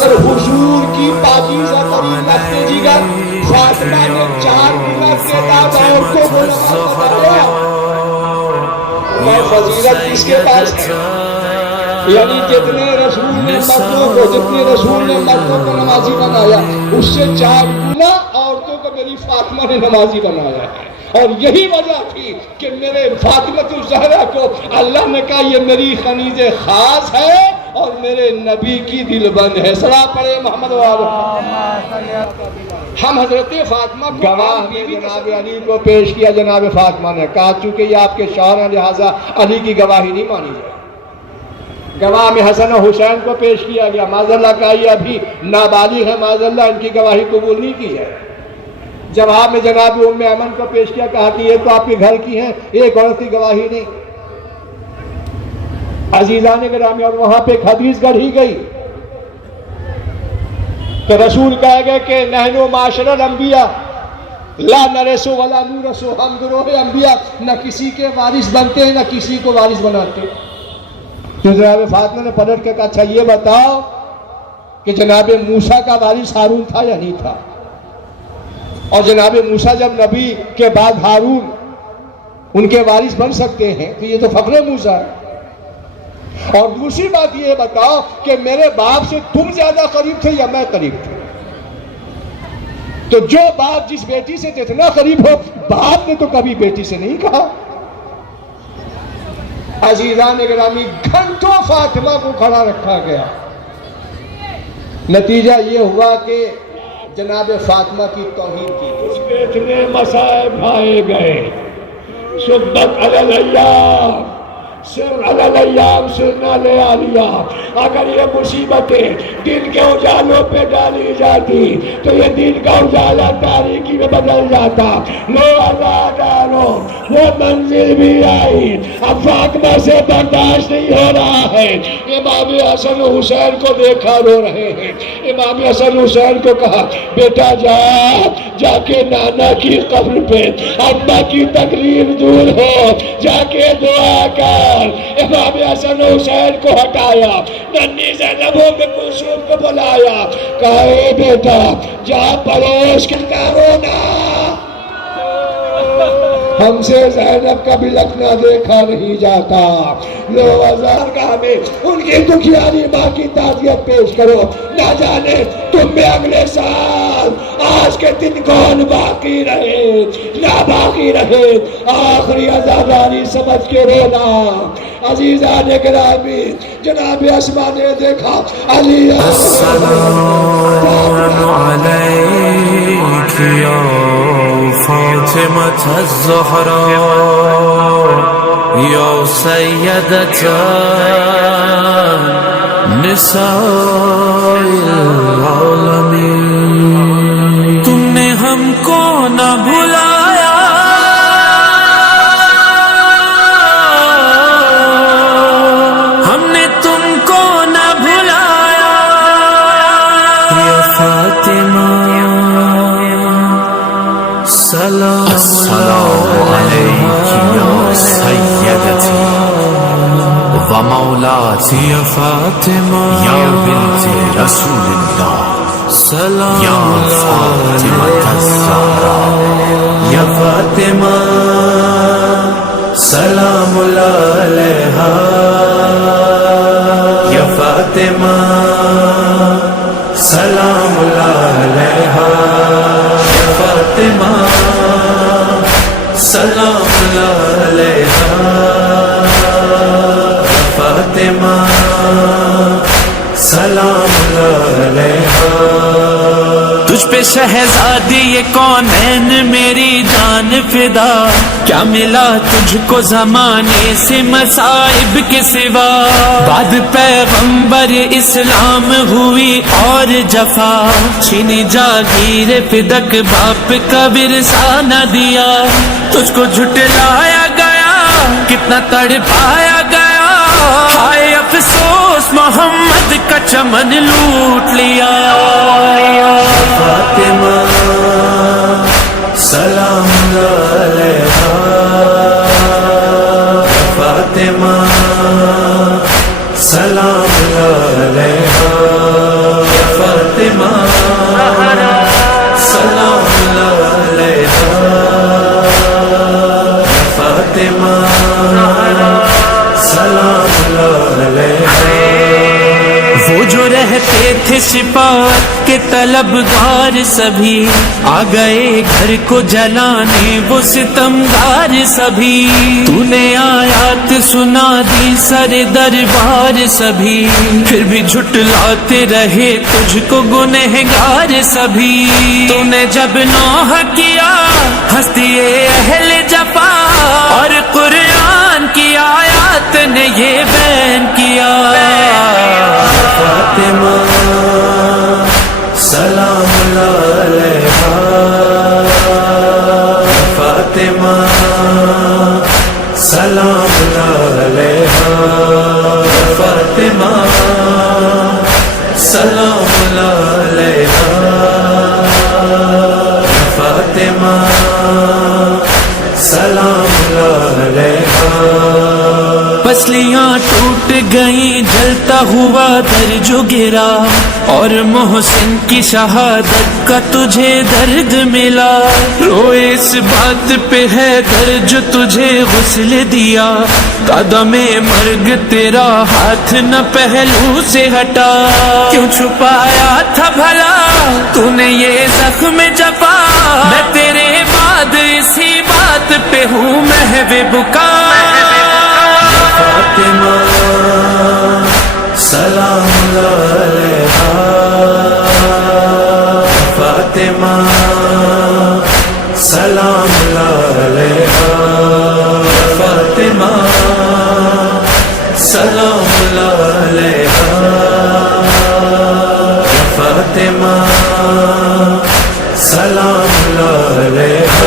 اور حضور کی پاکیزہ ترین لفظ جگر فاطمہ نے 4 گنا تعداد عورتوں کو نماز بنایا. میں فضیلت کس کے پاس ہے؟ یعنی جتنے رسول نے مردوں کو نمازی بنایا اس سے 4 گنا عورتوں کو میری فاطمہ نے نمازی بنایا ہے. اور یہی وجہ تھی کہ میرے فاطمۃ الزہرا کو اللہ نے کہا یہ میری خنیز خاص ہے اور میرے نبی کی دل بند ہے. صلاۃ پڑھے محمد والے. ہم حضرت فاطمہ کو گواہ جناب علی کو پیش کیا. جناب فاطمہ نے کہا چونکہ یہ آپ کے شوہر ہیں لہٰذا علی کی گواہی نہیں مانی جائے. گواہ میں حسن و حسین کو پیش کیا گیا. معاذ اللہ کہا یہ ابھی نابالغ ہے, معاذ اللہ ان کی گواہی قبول نہیں کی جائے. جواب میں جناب ام ایمن کو پیش کیا, کہا کہ یہ تو آپ کے گھر کی ہیں, ایک عورت کی گواہی نہیں. عزیزان گرامی, اور وہاں پہ ایک حدیث گڑھی گئی تو رسول کہہ گئے کہ نحن معاشر الانبیاء لا نرث ولا نورث. ہم گروہ انبیاء نہ کسی کے وارث بنتے ہیں نہ کسی کو وارث بناتے. تو جناب فاطمہ نے پلٹ کے کہا اچھا یہ بتاؤ کہ جناب موسیٰ کا وارث ہارون تھا یا نہیں تھا؟ اور جناب موسیٰ جب نبی کے بعد ہارون ان کے وارث بن سکتے ہیں تو یہ تو فخر موسیٰ ہے. اور دوسری بات یہ بتاؤ کہ میرے باپ سے تم زیادہ قریب تھے یا میں قریب تھے؟ تو جو باپ جس بیٹی سے جتنا قریب ہو, باپ نے تو کبھی بیٹی سے نہیں کہا. عزیزان گرامی, گھنٹوں فاطمہ کو کھڑا رکھا گیا. نتیجہ یہ ہوا کہ جناب فاطمہ کی توہین کی. اس کے اتنے مصائب آئے گئے. سبت علی الایام سر علی الایام سرنا لے آلیا. اگر یہ مصیبتیں دن کے اجالوں پہ ڈالی جاتی تو یہ دن کا اجالا تاریکی میں بدل جاتا. لو آزادانو وہ منزل بھی آئی, اب فاطمہ سے برداشت نہیں ہو رہا ہے. امام حسن حسین کو دیکھا رو رہے ہیں. امام حسن حسین کو کہا بیٹا جا کے نانا کی قبر پہ اماں کی تکلیف دور ہو, جا کے دعا کر. امام حسن حسین کو ہٹایا, ننھی زینب ام کلثوم کو بلایا, کہا اے بیٹا جا پڑوس کے رونا. ہم سے زینب کا بھی لکھنا دیکھا نہیں جاتا. لو ہزار گاہ میں ان کی دکھیاری ماں کی تعزیت پیش کرو. نہ جانے تم میں اگلے سال آج کے دن کون باقی رہے نہ باقی رہے. آخری عزاداری سمجھ کے رونا. عزیزان گرامی, جناب اسما نے دیکھا علی السلام علیک یا فاطمة الزهراء یا سیدة نساء العالمین. تم نے ہم کو نہ بھلایا, ہم نے تم کو نہ بھلایا. یا فاطمہ السلام علیک یا سیدتی و مولاتی یا فاطمہ یا بنت رسول اللہ. یا فاطمہ الزہراء یا فاطمہ سلام علیہا. یا فاطمہ سلام علیہا. یا فاطمہ سلام علیہا. یا فاطمہ سلام علیہا. تجھ پہ شہزادی یہ کونین میری جان فدا, کیا ملا تجھ کو زمانے سے مصائب کے سوا. بعد پیغمبر اسلام ہوئی اور جفا, چھینی جاگیر فدق باپ کا ورثہ نہ دیا. تجھ کو جھٹلایا گیا کتنا تڑپایا گیا, ہائے افسوس محمد کا چمن لوٹ لیا. فاطمہ سلام علیہا. فاطمہ سلام علیہا. بیٹھے تھے شفاعت کے طلبگار سبھی، آ گئے گھر کو جلانے وہ ستمگار سبھی، تو نے آیات سنا دی سر دربار سبھی، پھر بھی جھٹلاتے رہے تجھ کو گنہگار سبھی، تو نے جب نوح کیا ہستی اہل جفا، اور قرآن کی آیات نے یہ بیان کیا، فاطمہ سلام علیہا، فاطمہ سلام علیہا، فاطمہ سلام علیہا، فاطمہ سلام علیہا۔ پسلیاں ٹوٹ گئیں جلتا ہوا در جو گرا، اور محسن کی شہادت کا تجھے درد ملا، روئے اس بات پہ ہے در جو تجھے غسل دیا، قدم مرگ تیرا ہاتھ نہ پہلو سے ہٹا، کیوں چھپایا تھا بھلا تو نے یہ زخم جفا، میں تیرے بعد اسی بات پہ ہوں محو بکا، فاطمہ سلام علیہا، فاطمہ سلام علیہا، فاطمہ سلام علیہا، فاطمہ سلام علیہا۔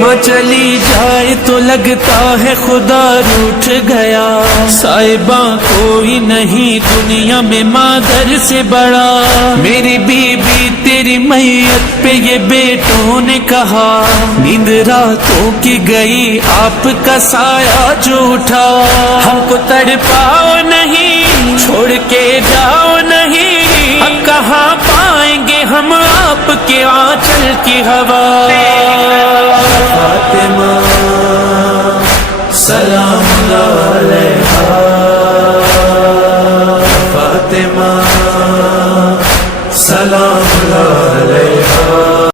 ماں چلی جائے تو لگتا ہے خدا روٹھ گیا، صاحباں کوئی نہیں دنیا میں مادر سے بڑا، میری بی بی تیری میت پہ یہ بیٹوں نے کہا، نیند راتوں کی گئی آپ کا سایہ جو اٹھا، ہم کو تڑپاؤ نہیں چھوڑ کے جاؤ نہیں، اب کہاں پائیں گے ہم آپ کے آنچل کی ہوا،